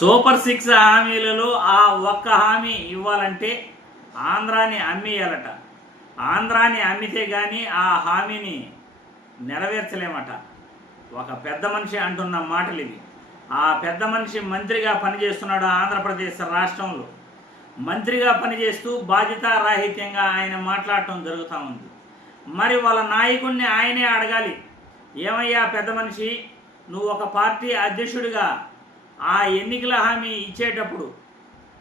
Super six హామీలలో ఆ ఒక్క హామీ ఇవ్వాలంటే ఆంధ్రాని అమ్మేయాలట ఆంధ్రాని అమ్మితే కానీ ఆ హామీని నెరవేర్చలేమట. ఒక పెద్ద మనిషి అంటున్న మాటలు ఇవి. ఆ పెద్ద మనిషి మంత్రిగా పనిచేస్తున్నాడు ఆంధ్రప్రదేశ్ రాష్ట్రంలో. మంత్రిగా పనిచేస్తూ బాధ్యతారాహిత్యంగా ఆయన మాట్లాడటం జరుగుతూ ఉంది. మరి వాళ్ళ నాయకుడిని ఆయనే అడగాలి. ఏమయ్యా పెద్ద మనిషి నువ్వు ఒక పార్టీ అధ్యక్షుడిగా ఆ ఎన్నికల హామీ ఇచ్చేటప్పుడు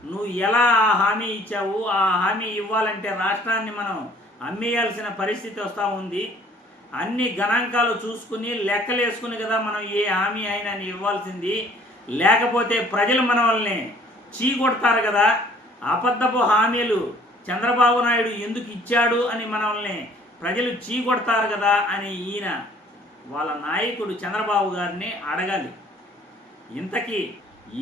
నువ్వు ఎలా ఆ హామీ ఇచ్చావు? ఆ హామీ ఇవ్వాలంటే రాష్ట్రాన్ని మనం అమ్మేయాల్సిన పరిస్థితి వస్తూ ఉంది. అన్ని గణాంకాలు చూసుకుని లెక్కలేసుకుని కదా మనం ఏ హామీ అయినా ఇవ్వాల్సింది. లేకపోతే ప్రజలు మనల్ని చీకొడతారు కదా. అబద్ధపు హామీలు చంద్రబాబు నాయుడు ఎందుకు ఇచ్చాడు అని మనల్ని ప్రజలు చీకొడతారు కదా అని ఈయన వాళ్ళ నాయకుడు చంద్రబాబు గారిని అడగాలి. ఇంతకీ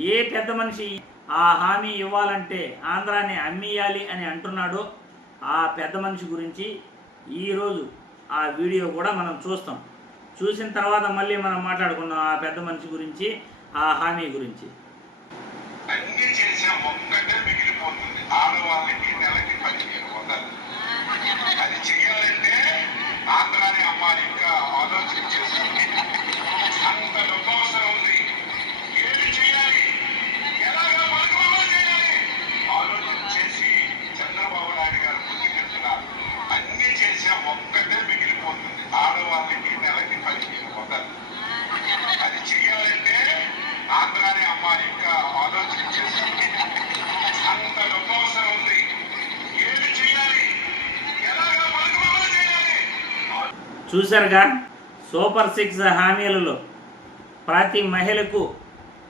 ఏ పెద్ద మనిషి ఆ హామీ ఇవ్వాలంటే ఆంధ్రాన్ని అమ్మేయాలి అని అంటున్నాడో ఆ పెద్ద మనిషి గురించి ఈరోజు ఆ వీడియో కూడా మనం చూస్తాం. చూసిన తర్వాత మళ్ళీ మనం మాట్లాడుకుందాం ఆ పెద్ద మనిషి గురించి ఆ హామీ గురించి. అన్ని చేసిన ఒక్కటే మిగిలిపోతుంది ఆడవాళ్ళకి నెలకి పదిహేను వందలు అది చేయాలంటే ఆంధ్రాని అమ్మాయి ఇంకా ఆలోచన చేస్తుంది అంత డబ్బు అవసరం ఉంది ఏమి చేయాలి ఎలాగ మరుగుదల చేయాలి ఆలోచన చేసి చంద్రబాబు నాయుడు గారు ముందుకెళ్తున్నారు అన్ని చేసిన ఒక్కటే మిగిలిపోతుంది ఆడవాళ్ళకి నెలకి పదిహేను వందలు అది చేయాలంటే ఆంధ్రాని అమ్మాయి ఇంకా ఆలోచన చేస్తుంది అంత డబ్బు అవసరం ఉంది ఏమి చేయాలి ఎలాగ మరుగుదల చేయాలి చూశారుగా? సూపర్ సిక్స్ హామీలలో ప్రతి మహిళకు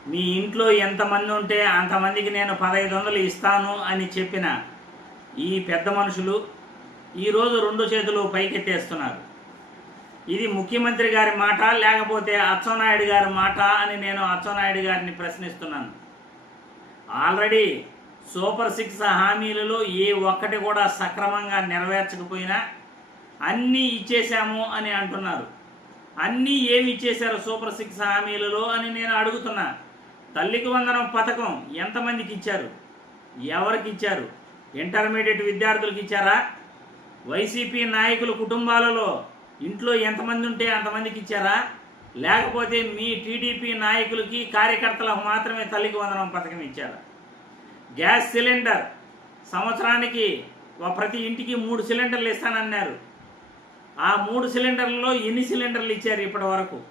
మీ ఇంట్లో ఎంతమంది ఉంటే అంతమందికి నేను పదహైదు వందలు ఇస్తాను అని చెప్పిన ఈ పెద్ద మనుషులు ఈరోజు రెండు చేతులు పైకెత్తేస్తున్నారు. ఇది ముఖ్యమంత్రి గారి మాట లేకపోతే అచ్చెన్నాయుడు గారి మాట అని నేను అచ్చెన్నాయుడు గారిని ప్రశ్నిస్తున్నాను. ఆల్రెడీ సూపర్ సిక్స్ హామీలలో ఏ ఒక్కటి కూడా సక్రమంగా నెరవేర్చకపోయినా అన్నీ ఇచ్చేశాము అని అంటున్నారు. అన్నీ ఏమి ఇచ్చేశారు సూపర్ సిక్స్ హామీలలో అని నేను అడుగుతున్నా. తల్లికి వందనం పథకం ఎంతమందికి ఇచ్చారు? ఎవరికి ఇచ్చారు? ఇంటర్మీడియట్ విద్యార్థులకు ఇచ్చారా? వైసీపీ నాయకుల కుటుంబాలలో ఇంట్లో ఎంతమంది ఉంటే అంతమందికి ఇచ్చారా? లేకపోతే మీ టీడీపీ నాయకులకి కార్యకర్తలకు మాత్రమే తల్లికి వందనం పథకం ఇచ్చారా? గ్యాస్ సిలిండర్ సంవత్సరానికి ఒక ప్రతి ఇంటికి మూడు సిలిండర్లు ఇస్తానన్నారు. ఆ మూడు సిలిండర్లలో ఎన్ని సిలిండర్లు ఇచ్చారు ఇప్పటి వరకు?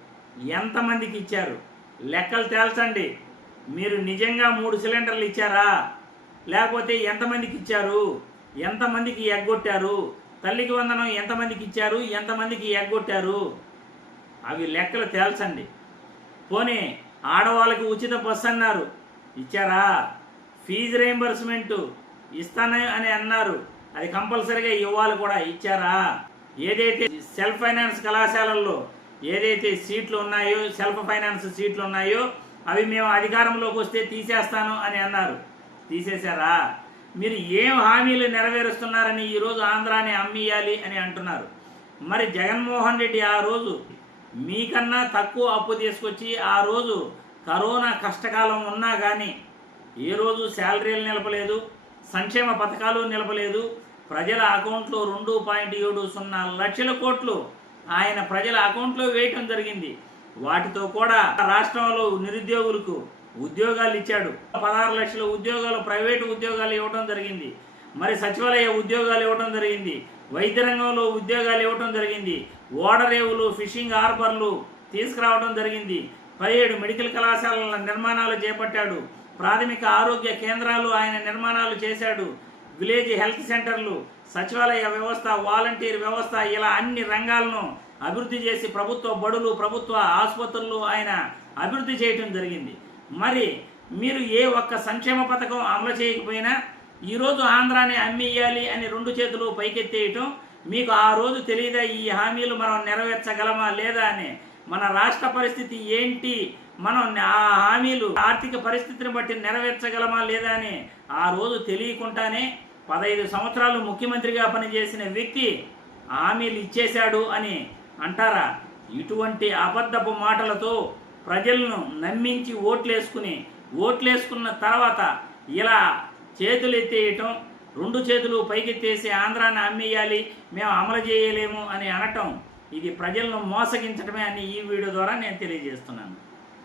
ఎంతమందికి ఇచ్చారు? లెక్కలు తేల్చండి. మీరు నిజంగా మూడు సిలిండర్లు ఇచ్చారా? లేకపోతే ఎంతమందికి ఇచ్చారు? ఎంతమందికి ఎగ్గొట్టారు? తల్లికి వందనం ఎంతమందికి ఇచ్చారు? ఎంతమందికి ఎగ్గొట్టారు? అవి లెక్కలు తేల్చండి. పోనీ ఆడవాళ్ళకి ఉచిత బస్సు అన్నారు. ఇచ్చారా? ఫీజు రీయింబర్స్మెంట్ ఇస్తాను అని అన్నారు. అది కంపల్సరీగా ఇవ్వాలి కూడా. ఇచ్చారా? ఏదైతే సెల్ఫ్ ఫైనాన్స్ కళాశాలల్లో ఏదైతే సీట్లు ఉన్నాయో సెల్ఫ్ ఫైనాన్స్ సీట్లు ఉన్నాయో అవి మేము అధికారంలోకి వస్తే తీసేస్తాను అని అన్నారు. తీసేశారా? మీరు ఏం హామీలు నెరవేరుస్తున్నారని ఈరోజు ఆంధ్రాని అమ్మియాలి అని అంటున్నారు. మరి జగన్మోహన్ రెడ్డి ఆ రోజు మీకన్నా తక్కువ అప్పు తీసుకొచ్చి ఆ రోజు కరోనా కష్టకాలం ఉన్నా కానీ ఏ రోజు శాలరీలు నిలపలేదు సంక్షేమ పథకాలు నిలపలేదు ప్రజల అకౌంట్లో రెండు పాయింట్ ఏడు సున్నా లక్షల కోట్లు ఆయన ప్రజల అకౌంట్లో వేయటం జరిగింది. వాటితో కూడా రాష్ట్రంలో నిరుద్యోగులకు ఉద్యోగాలు ఇచ్చాడు. పదహారు లక్షల ఉద్యోగాలు ప్రైవేటు ఉద్యోగాలు ఇవ్వడం జరిగింది. మరి సచివాలయ ఉద్యోగాలు ఇవ్వడం జరిగింది. వైద్య రంగంలో ఉద్యోగాలు ఇవ్వడం జరిగింది. ఓడరేవులు ఫిషింగ్ హార్బర్లు తీసుకురావడం జరిగింది. పదిహేడు మెడికల్ కళాశాలల నిర్మాణాలు చేపట్టాడు. ప్రాథమిక ఆరోగ్య కేంద్రాలు ఆయన నిర్మాణాలు చేశాడు. విలేజ్ హెల్త్ సెంటర్లు సచివాలయ వ్యవస్థ వాలంటీర్ వ్యవస్థ ఇలా అన్ని రంగాలను అభివృద్ధి చేసి ప్రభుత్వ బడులు ప్రభుత్వ ఆసుపత్రులు ఆయన అభివృద్ధి చేయటం జరిగింది. మరి మీరు ఏ ఒక్క సంక్షేమ పథకం అమలు చేయకపోయినా ఈరోజు ఆంధ్రాని అమ్మేయాలి అని రెండు చేతులు పైకెత్తేయటం మీకు ఆ రోజు తెలియదా? ఈ హామీలు మనం నెరవేర్చగలమా లేదా అని? మన రాష్ట్ర పరిస్థితి ఏంటి? మనం ఆ హామీలు ఆర్థిక పరిస్థితిని బట్టి నెరవేర్చగలమా లేదా అని ఆ రోజు తెలియకుండానే పదహైదు సంవత్సరాలు ముఖ్యమంత్రిగా పనిచేసిన వ్యక్తి హామీలు ఇచ్చేశాడు అని అంటారా? ఇటువంటి అబద్ధపు మాటలతో ప్రజలను నమ్మించి ఓట్లేసుకుని ఓట్లు వేసుకున్న తర్వాత ఇలా చేతులు ఎత్తేయటం రెండు చేతులు పైకెత్తేసి ఆంధ్రాన్ని అమ్మేయాలి మేము అమలు చేయలేము అని అనటం ఇది ప్రజలను మోసగించడమే అని ఈ వీడియో ద్వారా నేను తెలియజేస్తున్నాను.